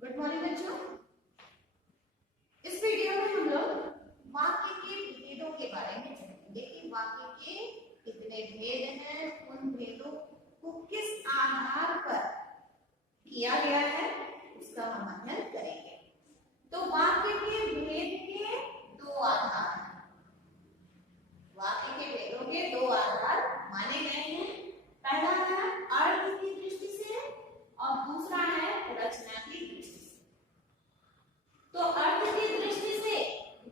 Good morning बच्चों। इस video में हम लोग वाक्य के भेदों के बारे में जानेंगे कि वाक्य के कितने भेद हैं, उन भेदों को किस आधार पर किया गया है उसका हम अध्ययन करेंगे। तो वाक्य के भेद के दो आधार हैं। वाक्य के भेदों के दो आधार माने गए हैं। पहला है अर्थ की दृष्टि से और दूसरा है रचना की दृष्टि से। तो अर्थ की दृष्टि से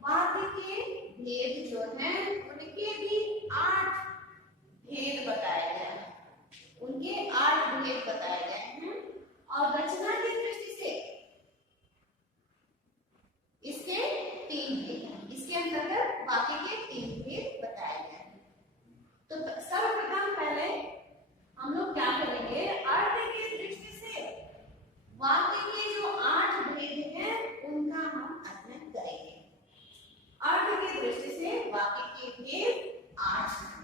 वाक्य के भेद जो हैं उनके भी 8 भेद बताए गए हैं, उनके 8 भेद बताए गए हैं। और रचना की दृष्टि से इसके 3 भेद हैं। इसके अंतर्गत वाक्य के 3 भेद बताए गए हैं। तो सर्वप्रथम पहले हम लोग क्या करेंगे, अर्थ की दृष्टि से वाक्य के जो 8 भेद हैं उनका हम अध्ययन करेंगे। अर्थ की दृष्टि से वाक्य के भेद 8 हैं।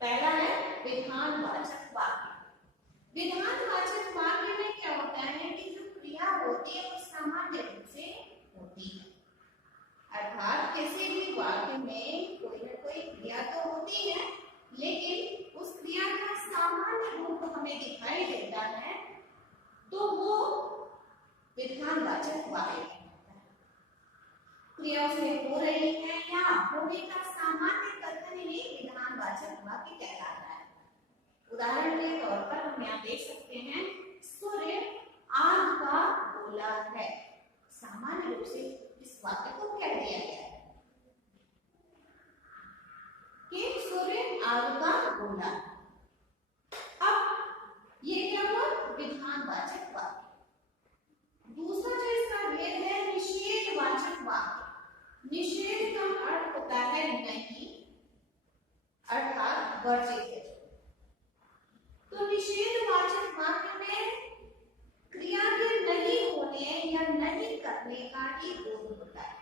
पहला है विधानवाचक वाक्य। विधानवाचक वाक्य में क्या होता है कि जो क्रिया होती है वो सामान्य रूप से होती है, अर्थात किसी भी वाक्य में कोई ना कोई क्रिया तो होती है, लेकिन उस क्रिया का सामान्य रूप हमें दिखाई देता है तो वो विधानवाचक वाक्य कहलाता है। क्रिया उसमें हो रही है या होने का सामान्य कथन ही विधानवाचक वाक्य कहलाता है। उदाहरण के तौर पर हम यहाँ देख सकते हैं, सूर्य आग का गोला है। सामान्य रूप से इस वाक्य को कह दिया गया है कि सूर्य आग का गोला। अब ये क्या हुआ, विधानवाचक वाक्य। दूसरा जो इसका भेद है निषेधवाचक वाक्य। निषेध का अर्थ होता है नहीं, अर्थात वर्जित है। तो निषेधवाचक वाक्य में क्रिया के नहीं होने या नहीं करने का ही बोध होता है,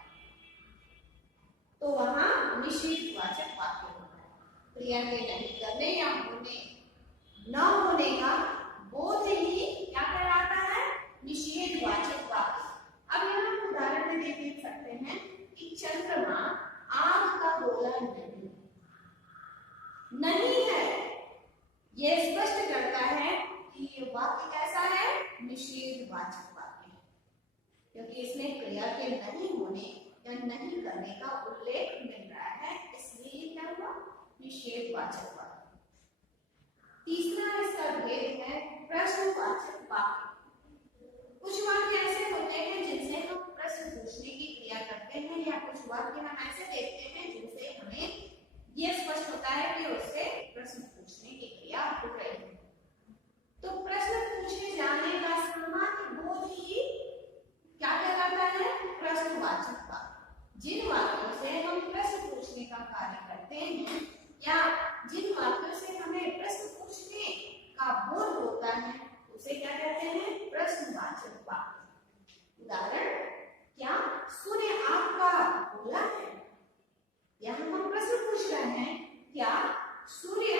तो वहां निषेधवाचक वाक्य होता है। क्रिया के नहीं करने या होने न होने का बोध ही क्या कहलाता है, निषेधवाचक वाक्य। अब यहाँ हम उदाहरण में देख सकते हैं कि चंद्रमा आग का गोला नहीं है। यह स्पष्ट करता है कि ये वाक्य कैसा है, निषेधवाचक वाक्य है, क्योंकि इसमें क्रिया के नहीं होने या नहीं करने का उल्लेख मिल रहा है, इसलिए क्या हुआ, निषेधवाचक वाक्य। तीसरा इसका भेद है प्रश्नवाचक वाक्य। कुछ वाक्य ऐसे होते हैं जिनसे हम प्रश्न पूछने की क्रिया करते हैं, या कुछ वाक्य हम ऐसे देखते हैं जिनसे हमें यह स्पष्ट होता है कि उससे प्रश्न पूछने की क्रिया हो रही है। तो प्रश्न पूछे जाने का सामान्य बोध ही क्या कहलाता है, प्रश्नवाचक वाक्य। जिन वाक्यों से हम प्रश्न पूछने का कार्य करते हैं या जिन वाक्यों से हमें प्रश्न पूछने का बोध होता है उसे क्या कहते हैं, प्रश्नवाचक वाक्य। उदाहरण, क्या सूर्य आग का गोला है? यहाँ हम प्रश्न पूछ रहे हैं, क्या सूर्य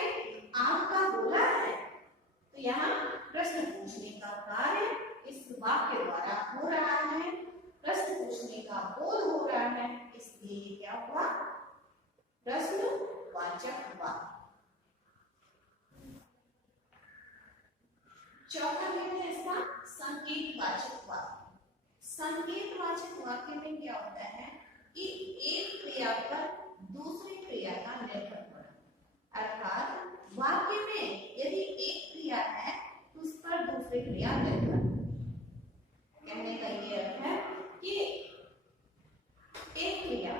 आग का गोला है? तो यहाँ प्रश्न पूछने का कार्य इस वाक्य द्वारा हो रहा है, प्रश्न पूछने का बोध हो रहा है, इसलिए क्या हुआ, प्रश्नवाचक वाक्य। चौथा भेद है इसका संकेतवाचक वाक्य। संकेतवाचक वाक्य में क्या होता है कि एक क्रिया पर दूसरी क्रिया का निर्भर होना, अर्थात वाक्य में यदि एक क्रिया है तो उस पर दूसरी क्रिया निर्भर। कहने का ये अर्थ है कि एक क्रिया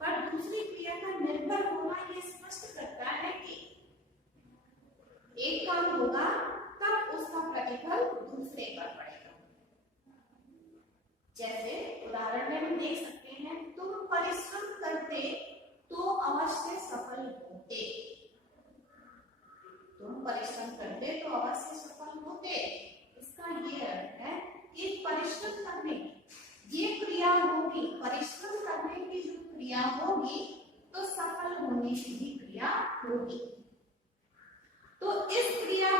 पर दूसरी क्रिया का निर्भर होना ये स्पष्ट करता है कि एक काम होगा तब उसका प्रतिफल दूसरे पर पड़ेगा। जैसे उदाहरण में हम देख सकते हैं, तुम परिश्रम करते तो अवश्य सफल होते। तुम परिश्रम करते तो अवश्य सफल होते। इसका ये अर्थ है कि परिश्रम करने की ये क्रिया होगी, परिश्रम करने की जो क्रिया होगी तो सफल होने की भी क्रिया होगी। तो इस क्रिया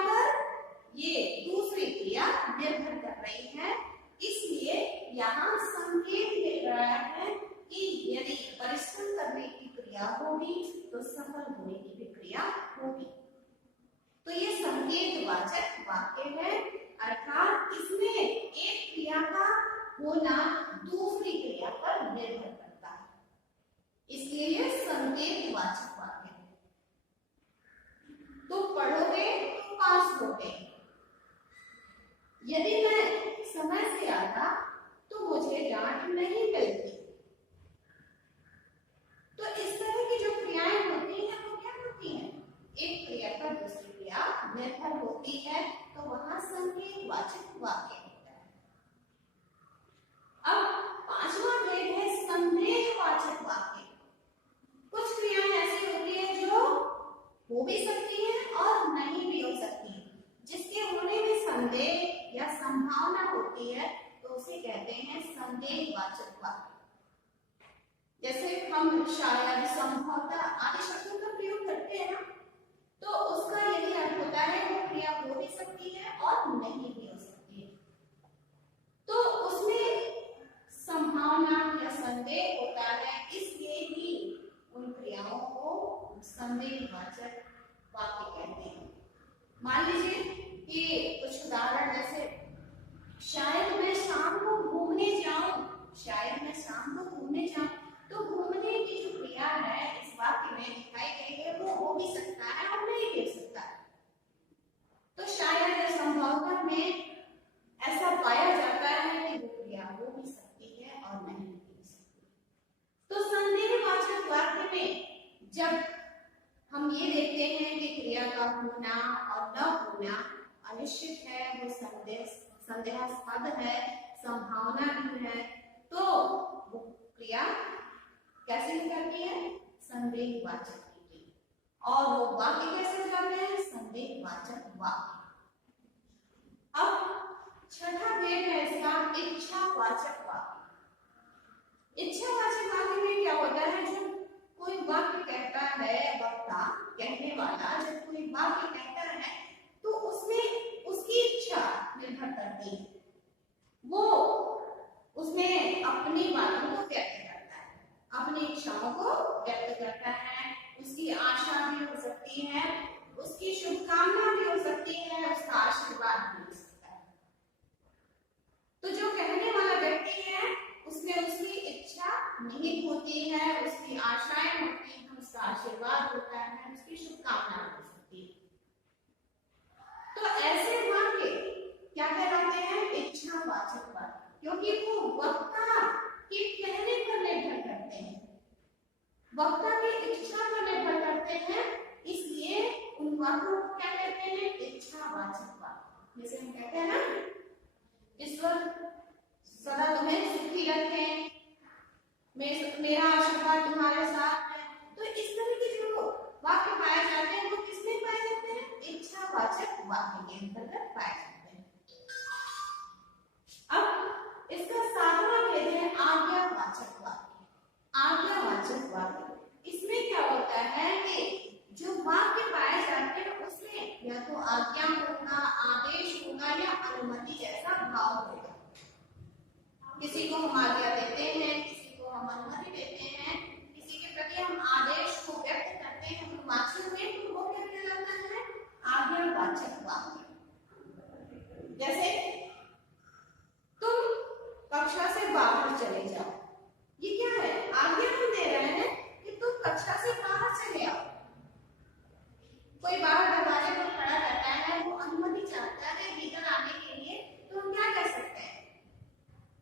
संकेतवाचक वाक्य है, अर्थात इसमें एक क्रिया का होना दूसरी क्रिया पर निर्भर करता है, इसलिए यह संकेतवाचक वाक्य है। तुम पढ़ोगे तो पास होगे। यदि मैं समय से आता तो मुझे डांट नहीं मिलती। तो इस तरह की जो क्रियाएं होती हैं वो क्या होती हैं? एक क्रिया पर दूसरी क्रिया निर्भर होती है, तो वहां संकेतवाचक वाक्य होता है। अब पांचवा भेद है संदेहवाचक वाक्य। कुछ क्रियाएं ऐसी होती है जो हो भी सकती है और नहीं भी हो सकती है, जिसके होने में संदेह या संभावना होती है, तो उसे कहते हैं संदेहवाचक वाक्य। जैसे हम शायद, संभवतः आदि शब्दों का प्रयोग करते हैं ना, तो उसका यही अर्थ होता है वो क्रिया हो भी सकती है और नहीं भी हो सकती है। तो उसमें संभावना या संदेह होता है, इसलिए ही उन क्रियाओं को संदेहवाचक वाक्य कहते हैं। मान लीजिए कि कुछ उदाहरण, जैसे शायद मैं शाम को घूमने जाऊं, शायद मैं शाम को घूमने जाऊं, तो घूमने की जो क्रिया है इस वाक्य में दिखाई गई है वो हो भी सकता है और नहीं भी हो सकता है। तो शायद या संभवतः में ऐसा पाया जाता है कि वो क्रिया हो भी सकती है और नहीं भी हो सकती। तो संदेहवाचक वाक्य में जब हम ये देखते हैं कि क्रिया का होना और न होना अनिश्चित है, वो संदेहास्पद है, संभावना भी है, तो वो क्रिया कैसे निकलती है? संदेहवाचक की। और वो वाक्य कैसे निकलते हैं? संदेहवाचक वाक्य। अब छठा भेद है इसका इच्छावाचक वाक्य। इच्छावाचक वाक्य में क्या होता है? जो कोई वाक्य कहता है, वक्ता कहने वाला जब कोई वाक्य कहता है तो उसमें उसकी इच्छा निर्भर करती है, वो उसमें अपनी बातों को व्यक्त करता है, अपनी इच्छाओं को व्यक्त करता है, उसकी आशा भी हो सकती है, उसकी शुभकामना भी हो सकती है, उसका आशीर्वाद भी हो सकता है। तो जो कहने वाला व्यक्ति है उसमें उसकी इच्छा निहित होती है, उसकी आशाएं होती हैं, उसका आशीर्वाद होता है, उसकी शुभकामना हो सकती है। तो ऐसे वाक्य क्या कहलाते हैं? इच्छावाचक वाक्य, क्योंकि वो वक्ता के कहने पर निर्भर करते हैं, वक्ता की इच्छा पर निर्भर करते हैं, इसलिए उन वाक्यों को क्या कहते हैं? इच्छावाचक वाक्य। जैसे हम कहते हैं ना, ईश्वर सदा तुम्हें सुखी रखे, मेरा आशीर्वाद तुम्हारे साथ है। तो इस तरह के जो वाक्य पाए जाते हैं वो किसमें पाए जाते हैं? इच्छावाचक वाक्य के अंतर्गत पाए जाते हैं। अब इसका सातवां भेद है आज्ञावाचक वाक्य। आज्ञावाचक वाक्य, इसमें क्या होता है कि जो वाक्य पाए जाते हैं उसमें या तो आज्ञा होगा, आदेश होगा या अनुमति जैसा भाव होगा। किसी को हम आज्ञा देते हैं, किसी को हम अनुमति देते हैं, किसी के प्रति हम आदेश को व्यक्त करते हैं उन वाक्यों में, तो वो क्या कहलाता है? आज्ञावाचक वाक्य। जैसे तुम कक्षा से बाहर चले जाओ, ये क्या है? आज्ञा हम दे रहे हैं कि तुम कक्षा से बाहर चले आओ। कोई बाहर दरवाजे पर खड़ा रहता है, वो अनुमति चाहता है भीतर आने के लिए, तो हम क्या कर सकते हैं?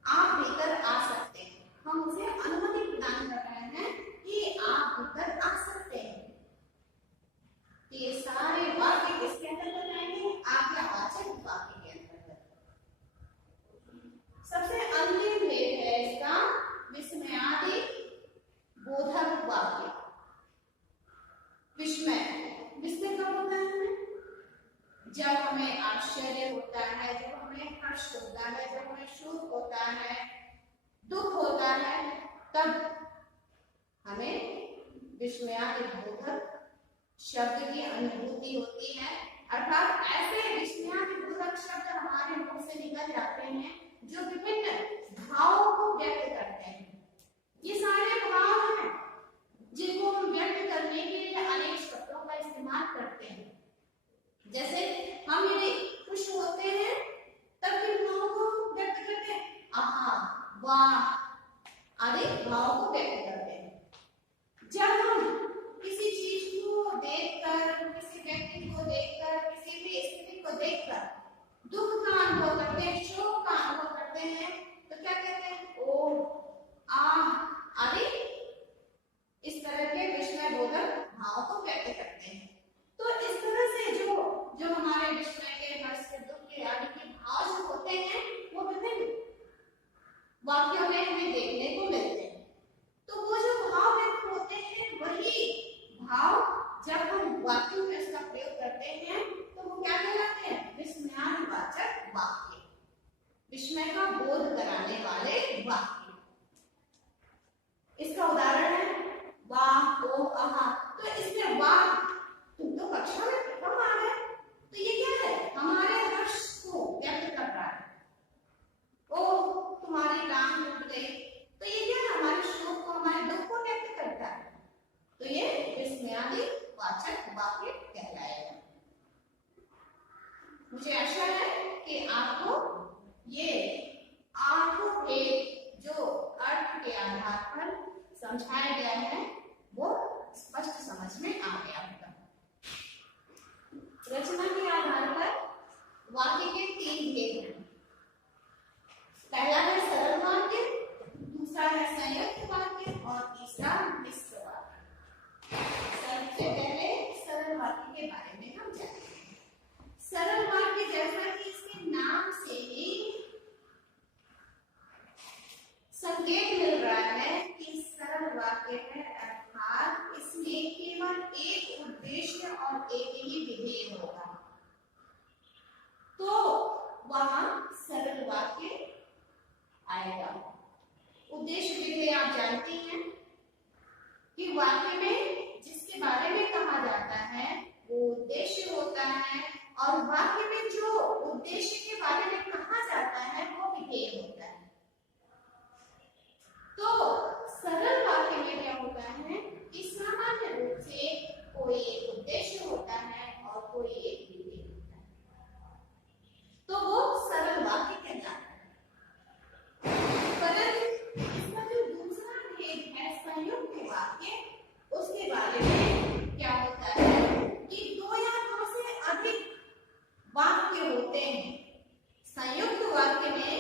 आप भीतर आ सकते हैं, हम उसे अनुमति प्रदान कर रहे हैं कि आप भीतर आ सकते हैं। ये सारे वाक्य किसके अंतर्गत आएंगे? आज्ञावाचक वाक्य के अंतर्गत। सबसे अंतिम भेद है इसका विस्मयादि बोधक वाक्य। विस्मय कब होता है? जब हमें आश्चर्य होता है, जब हमें हर्ष होता है, जब हमें शोक होता है, दुख होता है, तब हमें विस्मयादिबोधक शब्द की अनुभूति होती है। अर्थात ऐसे विस्मयादिबोधक शब्द हमारे मुंह से निकल जाते हैं जो विभिन्न भावों को व्यक्त करते हैं। ये सारे भाव हैं जिनको हम व्यक्त करने के लिए अनेक शब्दों का इस्तेमाल करते हैं। जैसे हम यदि खुश होते हैं तब किन भावों को व्यक्त करते हैं? आहा, वाह आदि भावों को व्यक्त करते हैं। जब हम किसी चीज को देखकर, किसी व्यक्ति को देखकर, किसी भी स्थिति को देखकर दुख का अनुभव करते हैं, शोक का अनुभव करते हैं, तो क्या कहते हैं? ओ, आ आदि इस तरह के विस्मय बोधक भावों को व्यक्त करते हैं। तो इस तरह से जो जो हमारे विस्मय के, हर्ष के, दुख के आदि के भाव जो होते हैं वो विभिन्न वाक्यों में हमें देखने को मिलते हैं। तो वो जो भाव व्यक्त होते हैं वही भाव जब हम वाक्यों में इसका प्रयोग करते हैं तो वो क्या कहलाते हैं? विस्मयादिवाचक वाक्य, विस्मय का बोध कराने वाले वाक्य। इसका उदाहरण है वाह, ओ, आहा। तो इसमें वाह, तुम तो कक्षा में प्रथम आ गए, तो ये क्या है? हमारे हर्ष को व्यक्त कर रहा है। ओ, तुम्हारी टांग टूट गई, तो ये क्या है? हमारे शोक को, हमारे दुख को व्यक्त करता है। तो ये विस्मयादिवाचक वाक्य कहलाएगा। मुझे आशा है कि आपको ये आठों भेद जो अर्थ के आधार पर समझाया गया है वो स्पष्ट समझ में आ गया होगा। रचना के आधार पर वाक्य के 3 भेद हैं। पहला है सरल वाक्य, दूसरा है संयुक्त वाक्य और तीसरा मिश्र वाक्य। सबसे पहले सरल वाक्य के बारे में हम जानते हैं। सरल वाक्य जैसा कि इसके नाम से ही संकेत मिल रहा है कि सरल वाक्य है, अर्थात इसमें केवल एक उद्देश्य और एक ही विधेय होगा, तो वहां सरल वाक्य आएगा। उद्देश्य विधेय आप जानते हैं कि वाक्य में जिसके बारे में कहा जाता है वो उद्देश्य होता है और वाक्य में जो उद्देश्य के बारे में कहा जाता है वो विधेय होता है। तो सरल वाक्य में क्या होता है कि सामान्य रूप से कोई एक उद्देश्य होता है और कोई एक विधेय होता है, तो वो सरल वाक्य कहलाता है। परंतु इसका जो दूसरा भेद है संयुक्त वाक्य, उसके बारे में क्या होता है कि 2 या 2 से अधिक वाक्य होते हैं। संयुक्त वाक्य में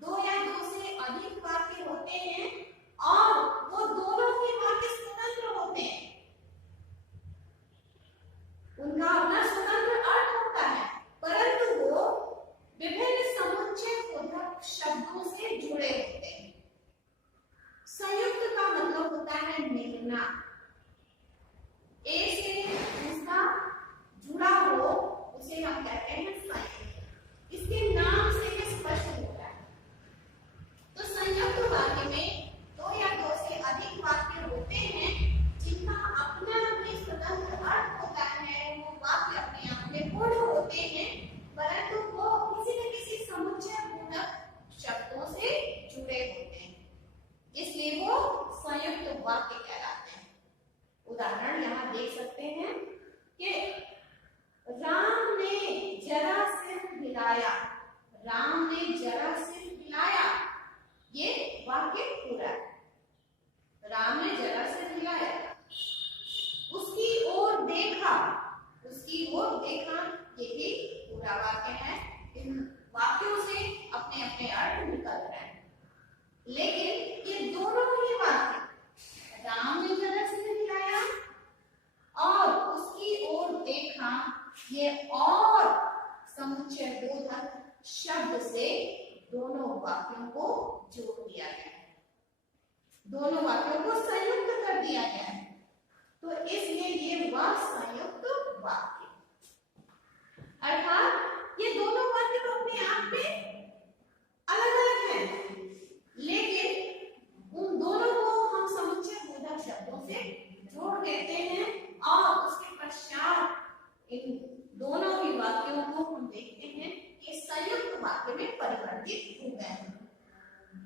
2 या 2 से अधिक वाक्य होते हैं और वो दोनों ही वाक्य स्वतंत्र होते हैं, उनका अपना स्वतंत्र अर्थ होता है, परंतु वो विभिन्न समुच्चय बोधक शब्दों से जुड़े होते हैं। संयुक्त का मतलब होता है मिलना, एक से दूसरा जुड़ा हो उसे हम कहते हैं संयुक्त। इसके नाम से ये स्पष्ट होता है। तो संयुक्त वाक्य में 2 या 2 से अधिक वाक्य होते हैं जिनका अपना अपनी स्वतंत्र अर्थ होता है, वो वाक्य अपने आप में पूर्ण होते हैं, परंतु वो किसी न किसी समुच्चय बोधक शब्दों से जुड़े होते हैं, इसलिए वो संयुक्त वाक्य कहलाते हैं। उदाहरण यहाँ देख सकते हैं कि राम ने जरा सिर हिलाया, राम ने जरा सिर हिलाया, ये वाक्य पूरा है। राम ने जरा सिर हिलाया, उसकी ओर देखा, उसकी ओर देखा, ये भी पूरा वाक्य है। इन वाक्यों से अपने अपने अर्थ निकल रहे हैं, लेकिन ये दोनों ही वाक्य, राम ने जरा सिर हिलाया और उसकी ओर देखा, ये और समुच्चय बोधक शब्द से दोनों वाक्यों को जोड़ दिया गया है, दोनों वाक्यों को संयुक्त कर दिया गया है, तो इसलिए ये हुआ संयुक्त वाक्य। अर्थात ये दोनों वाक्य तो अपने आप में अलग अलग हैं, लेकिन उन दोनों को हम समुच्चय बोधक शब्दों से जोड़ देते हैं और उसके पश्चात इन दोनों ही वाक्यों को हम देखते हैं कि संयुक्त वाक्य में परिवर्तित हो गए हैं।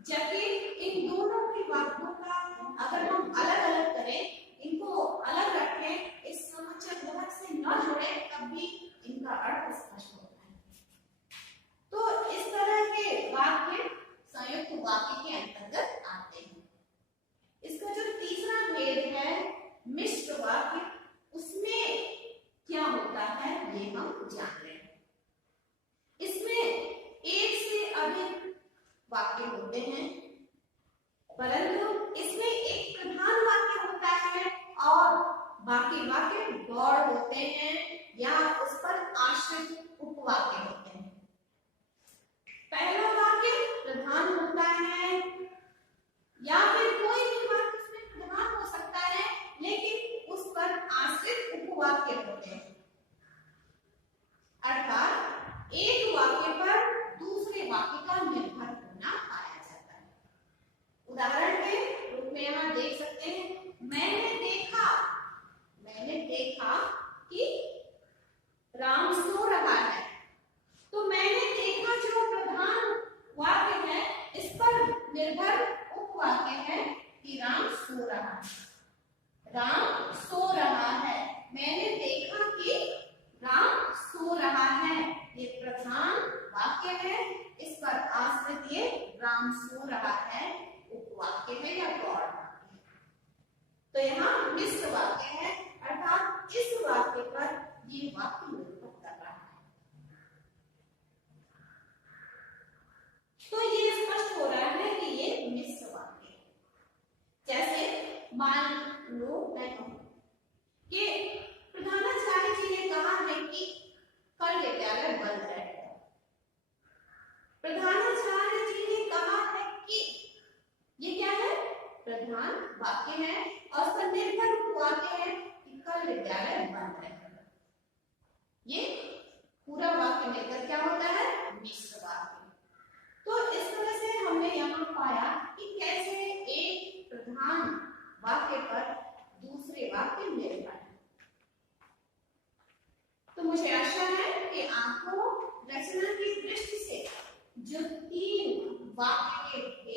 जबकि इन दोनों ही वाक्यों का अगर हम अलग अलग करें, इनको अलग रखें, इस समुच्चय बोधक से न जोड़े, तब भी इनका जान लें। इसमें एक से अधिक वाक्य होते हैं, परंतु इसमें एक प्रधान वाक्य होता है और बाकी वाक्य गौड़ होते हैं या उस पर आश्रित उपवाक्य होते हैं। पहला वाक्य प्रधान होता है या फिर कोई भी वाक्य उसमें प्रधान हो सकता है, लेकिन उस पर आश्रित उपवाक्य होते हैं। अर्थात एक वाक्य पर दूसरे वाक्य का निर्भर होना पाया जाता है। उदाहरण के रूप में यहाँ देख सकते हैं, मैंने देखा कि राम सो रहा है। तो मैंने देखा जो प्रधान वाक्य है, इस पर निर्भर उपवाक्य है कि राम सो रहा है। राम सो रहा है, मैंने देखा कि राम सो रहा है, ये प्रधान वाक्य है। इस पर आश्रित ये राम सो रहा है उपवाक्य है या गौड़ वाक्य है। तो यहाँ मिश्र वाक्य है, अर्थात इस वाक्य पर ये वाक्य निर्भर कर रहा है। तो ये स्पष्ट हो रहा है कि ये मिश्र वाक्य है। जैसे मान लो मैं कहूं कि प्रधानाचार्य जी ने कहा है कि कल विद्यालय बंद रहेगा। प्रधानाचार्य जी ने कहा है कि, ये क्या है? प्रधान वाक्य है और उसका निर्भर वाक्य है कि कल विद्यालय बंद रहेगा। ये पूरा वाक्य मिलकर क्या होता है? मिश्र वाक्य। तो इस तरह से हमने यहाँ पाया कि कैसे एक प्रधान वाक्य पर दूसरे वाक्य निर्भर है। तो मुझे आशा है कि आपको रचना की दृष्टि से जो 3 वाक्य के